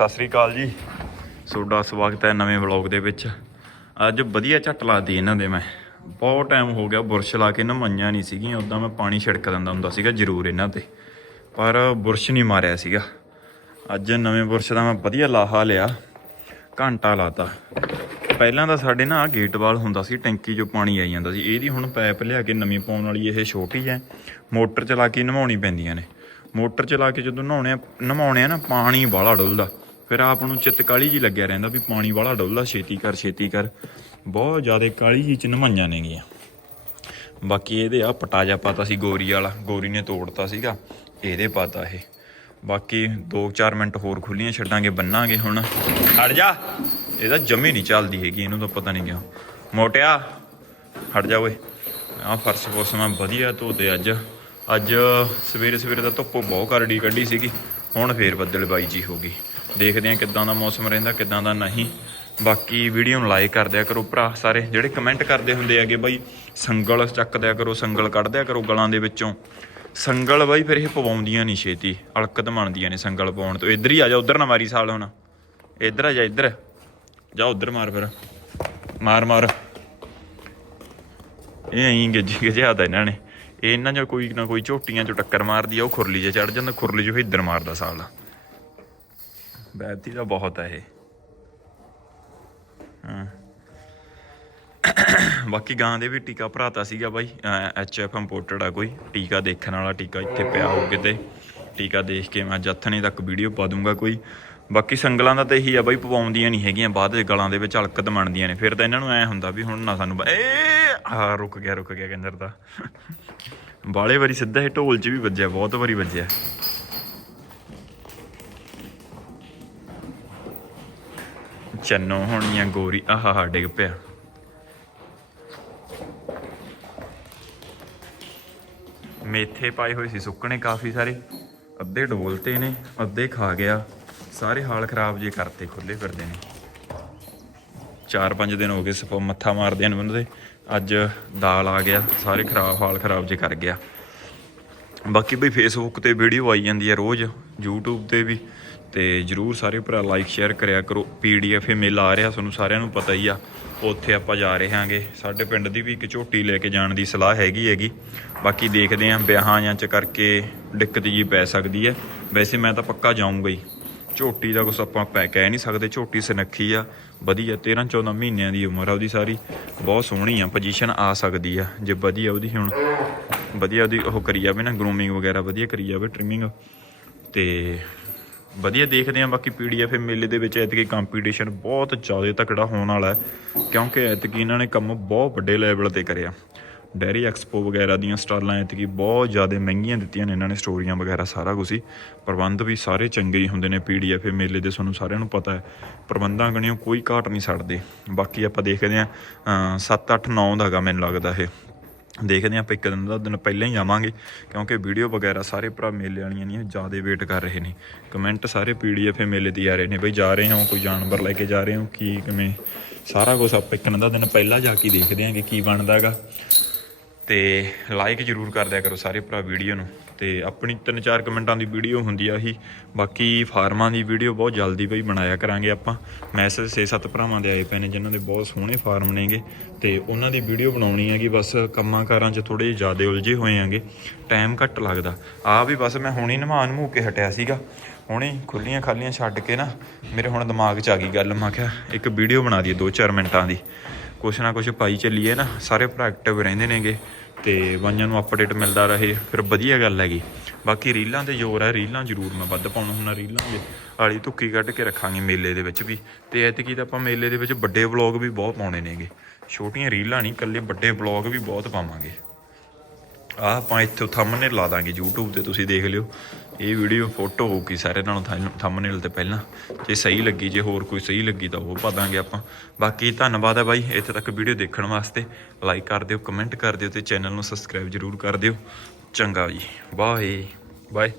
ਸਤਿ ਸ੍ਰੀ ਅਕਾਲ ਜੀ। ਤੁਹਾਡਾ ਸਵਾਗਤ ਹੈ ਨਵੇਂ ਵਲੌਗ ਦੇ ਵਿੱਚ। ਅੱਜ ਵਧੀਆ ਝੱਟ ਲਾਦੀ ਇਹਨਾਂ ਦੇ ਮੈਂ। ਬਹੁਤ ਟਾਈਮ ਹੋ ਗਿਆ, ਬੁਰਸ਼ ਲਾ ਕੇ ਨਮਾਈਆਂ ਨਹੀਂ ਸੀਗੀਆਂ। ਉਦਾਂ ਮੈਂ ਪਾਣੀ ਛਿੜਕ ਦਿੰਦਾ ਹੁੰਦਾ ਸੀਗਾ ਜ਼ਰੂਰ ਇਹਨਾਂ ਤੇ। ਪਰ ਬੁਰਸ਼ ਨਹੀਂ ਮਾਰਿਆ ਸੀਗਾ। ਅੱਜ ਨਵੇਂ ਬੁਰਸ਼ ਦਾ ਮੈਂ ਵਧੀਆ ਲਾਹਾ ਲਿਆ। ਘੰਟਾ ਲਾਤਾ। ਪਹਿਲਾਂ ਤਾਂ ਸਾਡੇ ਨਾ ਗੇਟ ਵਾਲ ਹੁੰਦਾ ਸੀ, ਟੈਂਕੀ 'ਚੋਂ ਪਾਣੀ ਆਈ ਜਾਂਦਾ ਸੀ। ਇਹਦੀ ਹੁਣ ਪਾਈਪ ਲਿਆ ਕੇ ਨਵੀਂ ਪਾਉਣ ਵਾਲੀ ਇਹ ਛੋਟੀ ਹੈ। ਮੋਟਰ ਚਲਾ ਕੇ ਨਵਾਉਣੀ ਪੈਂਦੀਆਂ ਨੇ। ਮੋਟਰ ਚਲਾ ਕੇ ਜਦੋਂ ਨਹਾਉਣੇ ਆ ਨਵਾਉਣੇ ਆ ਨਾ, ਪਾਣੀ ਬਾਹਲਾ ਡੁੱਲਦਾ। ਫਿਰ ਆਪ ਨੂੰ ਚਿੱਤ ਕਾਲੀ ਜੀ ਲੱਗਿਆ ਰਹਿੰਦਾ ਵੀ ਪਾਣੀ ਵਾਲਾ ਡੁੱਲਦਾ ਛੇਤੀ ਕਰ ਛੇਤੀ ਕਰ। ਬਹੁਤ ਜ਼ਿਆਦਾ ਕਾਲੀ ਜੀ ਚ ਨਵਾਈਆਂ ਨੇਗੀਆਂ ਬਾਕੀ ਇਹਦੇ ਆ ਪਟਾਜਾ ਪਾਤਾ ਸੀ ਗੋਰੀ ਵਾਲਾ, ਗੋਰੀ ਨੇ ਤੋੜਤਾ ਸੀਗਾ, ਇਹਦੇ ਪਾਤਾ ਇਹ। ਬਾਕੀ 2-4 ਮਿੰਟ ਹੋਰ ਖੁੱਲੀਆਂ ਛੱਡਾਂਗੇ, ਬੰਨਾਂਗੇ ਹੁਣ। ਹਟ ਜਾ। ਇਹਦਾ ਜਮੀ ਨਹੀਂ ਚੱਲਦੀ ਹੈਗੀ, ਇਹਨੂੰ ਤਾਂ ਪਤਾ ਨਹੀਂ ਕਿਉਂ। ਮੋਟਿਆ, ਹਟ ਜਾ ਓਏ। ਆ ਫਰਸ਼ ਫੁਰਸ਼ ਮੈਂ ਵਧੀਆ ਧੋਤੇ ਅੱਜ। ਅੱਜ ਸਵੇਰੇ ਸਵੇਰੇ ਦਾ ਧੁੱਪ ਬਹੁਤ ਕਰੜੀ ਕੱਢੀ ਸੀਗੀ, ਹੁਣ ਫੇਰ ਬੱਦਲਬਾਈ ਜੀ ਹੋ ਗਈ। ਦੇਖਦੇ ਆ ਕਿੱਦਾਂ ਦਾ ਮੌਸਮ ਰਹਿੰਦਾ, ਕਿੱਦਾਂ ਦਾ ਨਹੀਂ। ਬਾਕੀ ਵੀਡੀਓ ਨੂੰ ਲਾਈਕ ਕਰ ਦਿਆ ਕਰੋ ਭਰਾ ਸਾਰੇ, ਜਿਹੜੇ ਕਮੈਂਟ ਕਰਦੇ ਹੁੰਦੇ ਹੈਗੇ ਬਾਈ, ਸੰਗਲ ਚੱਕ ਦਿਆ ਕਰੋ, ਸੰਗਲ ਕੱਢ ਦਿਆ ਕਰੋ ਗਲਾਂ ਦੇ ਵਿੱਚੋਂ। ਸੰਗਲ ਬਾਈ ਫਿਰ ਇਹ ਪਵਾਉਂਦੀਆਂ ਨਹੀਂ ਛੇਤੀ, ਅਲਕਤ ਮੰਨਦੀਆਂ ਨੇ ਸੰਗਲ ਪਾਉਣ ਤੋਂ। ਇੱਧਰ ਹੀ ਆ ਜਾ, ਉੱਧਰ ਨਾ ਮਾਰੀ ਸਾਲ ਹੁਣ। ਇੱਧਰ ਆ ਜਾ, ਇੱਧਰ। ਜਾ ਉੱਧਰ ਮਾਰ ਫਿਰ। ਮਾਰ ਮਾਰ। ਇਹ ਐਂ ਗਿੱਜ ਗਿਜਿਆਦਾ ਇਹਨਾਂ ਨੇ। ਇਹ ਇਹਨਾਂ ਜੋ ਕੋਈ ਨਾ ਕੋਈ ਝੋਟੀਆਂ ਚੋਂ ਟੱਕਰ ਮਾਰਦੀ ਆ, ਉਹ ਖੁਰਲੀ 'ਚ ਚੜ ਜਾਂਦਾ, ਖੁਰਲੀ 'ਚ 'ਚੋਂ ਇੱਧਰ ਮਾਰਦਾ ਸਾਲ। ਬੈਤੀ ਦਾ ਬਹੁਤ ਹੈ ਇਹ। ਹਾਂ। ਬਾਕੀ ਗਾਂ ਦੇ ਵੀ ਟੀਕਾ ਭਰਾਤਾ ਸੀਗਾ ਬਾਈ ਐਚ ਐਫ ਇੰਪੋਰਟਡ ਆ ਕੋਈ। ਟੀਕਾ ਦੇਖਣ ਵਾਲਾ ਟੀਕਾ ਇੱਥੇ ਪਿਆ ਹੋ ਕਿਤੇ। ਟੀਕਾ ਦੇਖ ਕੇ ਮੈਂ ਜੱਥਨੇ ਤੱਕ ਵੀਡੀਓ ਪਾ ਦੂੰਗਾ ਕੋਈ। ਬਾਕੀ ਸੰਗਲਾਂ ਦਾ ਤਾਂ ਇਹੀ ਆ ਬਾਈ, ਪਵਾਉਂਦੀਆਂ ਨਹੀਂ ਹੈਗੀਆਂ। ਬਾਅਦ ਦੇ ਗਲਾਂ ਦੇ ਵਿੱਚ ਹਲਕਤ ਬਣਦੀਆਂ ਨੇ। ਫਿਰ ਤਾਂ ਇਹਨਾਂ ਨੂੰ ਐ ਹੁੰਦਾ ਵੀ ਹੁਣ ਨਾ ਸਾਨੂੰ ਏ! ਆ ਰੁਕ ਗਿਆ ਰੁਕ ਗਿਆ ਕੰਜਰ ਦਾ। ਬਾਲੇ ਵਾਰੀ ਸਿੱਧਾ ਇਹ ਢੋਲ 'ਚ ਵੀ ਵੱਜਿਆ, ਬਹੁਤ ਵਾਰੀ ਵੱਜਿਆ। ਚੰਨੋ ਹੋਣੀਆਂ ਗੋਰੀ। ਆਹਾ ਡਿੱਗ ਪਿਆ। ਮੇਥੇ ਪਾਏ ਹੋਏ ਸੀ ਸੁੱਕਣੇ ਕਾਫੀ ਸਾਰੇ। ਅੱਧੇ ਡੋਲਤੇ ਨੇ, ਅੱਧੇ ਖਾ ਗਿਆ। ਸਾਰੇ ਹਾਲ ਖਰਾਬ ਜੇ ਕਰਤੇ ਖੁੱਲੇ ਫਿਰਦੇ ਨੇ। ਚਾਰ ਪੰਜ ਦਿਨ ਹੋ ਗਏ ਸਫਾ ਮੱਥਾ ਮਾਰਦੇ ਨੇ ਉਹਨਾਂ ਦੇ ਅੱਜ ਦਾਲ ਆ ਗਿਆ, ਸਾਰੇ ਖਰਾਬ, ਹਾਲ ਖਰਾਬ ਜੇ ਕਰ ਗਿਆ। ਬਾਕੀ ਬਈ ਫੇਸਬੁੱਕ ਤੇ ਵੀਡੀਓ ਆਈ ਜਾਂਦੀ ਹੈ ਰੋਜ਼, YouTube ਤੇ ਵੀ। ਤੇ ਜਰੂਰ ਸਾਰੇ ਭਰਾ ਲਾਈਕ ਸ਼ੇਅਰ ਕਰਿਆ ਕਰੋ। ਪੀਡੀਐਫ ਮੇਲ ਆ ਰਿਹਾ, ਤੁਹਾਨੂੰ ਸਾਰਿਆਂ ਨੂੰ ਪਤਾ ਹੀ ਆ। ਉੱਥੇ ਆਪਾਂ ਜਾ ਰਹੇ ਹਾਂਗੇ। ਸਾਡੇ ਪਿੰਡ ਦੀ ਵੀ ਇੱਕ ਝੋਟੀ ਲੈ ਕੇ ਜਾਣ ਦੀ ਸਲਾਹ ਹੈਗੀ ਹੈਗੀ। ਬਾਕੀ ਦੇਖਦੇ ਆਂ ਵਿਆਹਾਂ ਜਾਂ ਚ ਕਰਕੇ ਦਿੱਕਤ ਜੀ ਪੈ ਸਕਦੀ ਹੈ। ਵੈਸੇ ਮੈਂ ਤਾਂ ਪੱਕਾ ਜਾਊਂਗਾ ਹੀ। ਝੋਟੀ ਦਾ ਕੁਛ ਆਪਾਂ ਪੈ ਕਹਿ ਨਹੀਂ ਸਕਦੇ। ਝੋਟੀ ਸਨੱਖੀ ਆ। ਵਧੀਆ 13 14 ਮਹੀਨਿਆਂ ਦੀ ਉਮਰ ਆ ਉਹਦੀ ਸਾਰੀ। ਬਹੁਤ ਸੋਹਣੀ ਆ ਪੋਜੀਸ਼ਨ ਆ ਸਕਦੀ ਆ। ਜੇ ਵਧੀਆ ਉਹਦੀ ਹੁਣ ਵਧੀਆ ਉਹਦੀ ਉਹ ਕਰੀ ਜਾਵੇ ਨਾ ਗਰੂਮਿੰਗ ਵਗੈਰਾ ਵਧੀਆ ਕਰੀ ਜਾਵੇ ਟ੍ਰਿਮਿੰਗ ਤੇ ਵਧੀਆ ਦੇਖਦੇ ਹਾਂ, ਬਾਕੀ ਪੀਡੀਐਫ ਮੇਲੇ ਦੇ ਵਿੱਚ ਐਤਕੀ ਕੰਪੀਟੀਸ਼ਨ ਬਹੁਤ ਜ਼ਿਆਦਾ ਤਕੜਾ ਹੋਣ ਵਾਲਾ ਹੈ, ਕਿਉਂਕਿ ਐਤਕੀ ਇਹਨਾਂ ਨੇ ਕੰਮ ਬਹੁਤ ਵੱਡੇ ਲੈਵਲ ਤੇ ਕਰਿਆ। ਡੈਰੀ ਐਕਸਪੋ ਵਗੈਰਾ ਦੀਆਂ ਸਟਾਲਾਂ ਐਤਕੀ ਬਹੁਤ ਜ਼ਿਆਦਾ ਮਹਿੰਗੀਆਂ ਦਿੱਤੀਆਂ ਨੇ ਇਹਨਾਂ ਨੇ ਸਟੋਰੀਆਂ ਵਗੈਰਾ ਸਾਰਾ ਕੁਝ ਹੀ। ਪ੍ਰਬੰਧ ਵੀ ਸਾਰੇ ਚੰਗੇ ਹੀ ਹੁੰਦੇ ਨੇ ਪੀਡੀਐਫ ਮੇਲੇ ਦੇ, ਤੁਹਾਨੂੰ ਸਾਰਿਆਂ ਨੂੰ ਪਤਾ ਹੈ। ਪ੍ਰਬੰਧਾਂ ਗਣਿਓ ਕੋਈ ਘਾਟ ਨਹੀਂ ਛੱਡਦੇ। ਬਾਕੀ ਆਪਾਂ ਦੇਖਦੇ ਆ 7 8 9 ਦਾ ਗਾ ਮੈਨੂੰ ਲੱਗਦਾ ਇਹ। ਦੇਖਦੇ ਹਾਂ ਆਪਾਂ ਇੱਕ ਦਿਨ ਦਾ, ਦਿਨ ਪਹਿਲਾਂ ਹੀ ਜਾਵਾਂਗੇ, ਕਿਉਂਕਿ ਵੀਡੀਓ ਵਗੈਰਾ ਸਾਰੇ ਭਰਾ ਮੇਲੇ ਵਾਲੀਆਂ ਨਹੀਂ, ਜ਼ਿਆਦਾ ਵੇਟ ਕਰ ਰਹੇ ਨੇ। ਕਮੈਂਟ ਸਾਰੇ ਪੀਡੀਐਫ ਮੇਲੇ ਤੇ ਆ ਰਹੇ ਨੇ, ਬਈ ਜਾ ਰਹੇ ਹਾਂ, ਕੋਈ ਜਾਨਵਰ ਲੈ ਕੇ ਜਾ ਰਹੇ ਹਾਂ, ਕੀ ਕਿਵੇਂ? ਸਾਰਾ ਕੁਝ ਆਪਾਂ ਇੱਕ ਦਿਨ ਦਾ, ਦਿਨ ਪਹਿਲਾਂ ਜਾ ਕੇ ਦੇਖਦੇ ਹਾਂ ਕਿ ਕੀ ਬਣਦਾਗਾ ਤੇ ਲਾਈਕ ਜਰੂਰ ਕਰ ਦਿਆ ਕਰੋ ਸਾਰੇ ਭਰਾ ਵੀਡੀਓ ਨੂੰ ਤੇ ਆਪਣੀ ਤਿੰਨ ਚਾਰ ਕਮੈਂਟਾਂ ਦੀ ਵੀਡੀਓ ਹੁੰਦੀ ਆ ਹੀ ਬਾਕੀ ਫਾਰਮਾਂ ਦੀ ਵੀਡੀਓ ਬਹੁਤ ਜਲਦੀ ਬਈ ਬਣਾਇਆ ਕਰਾਂਗੇ ਆਪਾਂ। ਮੈਸੇਜ 6-7 ਭਰਾਵਾਂ ਦੇ ਆਏ ਪਏ ਨੇ ਜਿਨ੍ਹਾਂ ਦੇ ਬਹੁਤ ਸੋਹਣੇ ਫਾਰਮ ਨੇਗੇ ਤੇ ਉਹਨਾਂ ਦੀ ਵੀਡੀਓ ਬਣਾਉਣੀ ਹੈਗੀ ਬਸ ਕੰਮਾਂ ਕਾਰਾਂ 'ਚ ਥੋੜੇ ਜ਼ਿਆਦਾ ਉਲਝੇ ਹੋਏ ਆਂਗੇ ਟਾਈਮ ਘੱਟ ਲੱਗਦਾ। ਆ ਵੀ ਬਸ ਮੈਂ ਹੁਣੇ ਨਮਾਨ ਮੂਹ ਕੇ ਹਟਿਆ ਸੀਗਾ। ਹੁਣੇ ਖੁੱਲੀਆਂ ਖਾਲੀਆਂ ਛੱਡ ਕੇ ਨਾ ਮੇਰੇ ਹੁਣ ਦਿਮਾਗ 'ਚ ਆ ਗਈ ਗੱਲ, ਮੈਂ ਕਿਹਾ ਇੱਕ ਵੀਡੀਓ ਬਣਾ ਦਈਏ 2-4 ਮਿੰਟਾਂ ਦੀ। ਕੁਛ ਨਾ ਕੁਛ ਪਾਈ ਚੱਲੀਏ ਨਾ, ਸਾਰੇ ਭਰਾ ਐਕਟਿਵ ਰਹਿੰਦੇ ਨੇਗੇ ਤੇ ਬਾਈਆਂ ਨੂੰ ਅਪਡੇਟ ਮਿਲਦਾ ਰਹੇ, ਫਿਰ ਵਧੀਆ ਗੱਲ ਹੈਗੀ। ਬਾਕੀ ਰੀਲਾਂ ਤੇ ਜ਼ੋਰ ਹੈ ਰੀਲਾਂ ਜ਼ਰੂਰ ਮੈਂ ਵੱਧ ਪਾਉਣਾ ਹੁੰਦਾ ਰੀਲਾਂ ਦੇ ਆਲੀ ਧੁੱਕੀ ਕੱਢ ਕੇ ਰੱਖਾਂਗੇ ਮੇਲੇ ਦੇ ਵਿੱਚ ਵੀ। ਤੇ ਐਤਕੀ ਤਾਂ ਆਪਾਂ ਮੇਲੇ ਦੇ ਵਿੱਚ ਵੱਡੇ ਵਲੌਗ ਵੀ ਬਹੁਤ ਪਾਉਣੇ ਨੇਗੇ। ਛੋਟੀਆਂ ਰੀਲਾਂ ਨਹੀਂ ਇਕੱਲੇ ਵੱਡੇ ਵਲੌਗ ਵੀ ਬਹੁਤ ਪਾਵਾਂਗੇ। ਆਹ ਆਪਾਂ ਇੱਥੇ ਥੰਬਨੇਲ ਲਾ ਦਾਂਗੇ YouTube ਤੇ, ਤੁਸੀਂ ਦੇਖ ਲਿਓ। ਇਹ ਵੀਡੀਓ ਫੋਟੋ ਹੋਊਗੀ ਸਾਰੇ ਨਾਲੋਂ ਥੰਬਨੇਲ ਤੇ ਪਹਿਲਾਂ। ਜੇ ਸਹੀ ਲੱਗੀ, ਜੇ ਹੋਰ ਕੋਈ ਸਹੀ ਲੱਗੀ ਤਾਂ ਉਹ ਪਾ ਦਾਂਗੇ ਆਪਾਂ। ਬਾਕੀ ਧੰਨਵਾਦ ਹੈ ਬਾਈ, ਇੱਥੇ ਤੱਕ ਵੀਡੀਓ ਦੇਖਣ ਵਾਸਤੇ। ਲਾਈਕ ਕਰ ਦਿਓ ਕਮੈਂਟ ਕਰ ਦਿਓ ਤੇ ਚੈਨਲ ਨੂੰ ਸਬਸਕ੍ਰਾਈਬ ਜਰੂਰ ਕਰ ਦਿਓ। ਚੰਗਾ ਜੀ ਬਾਏ ਬਾਏ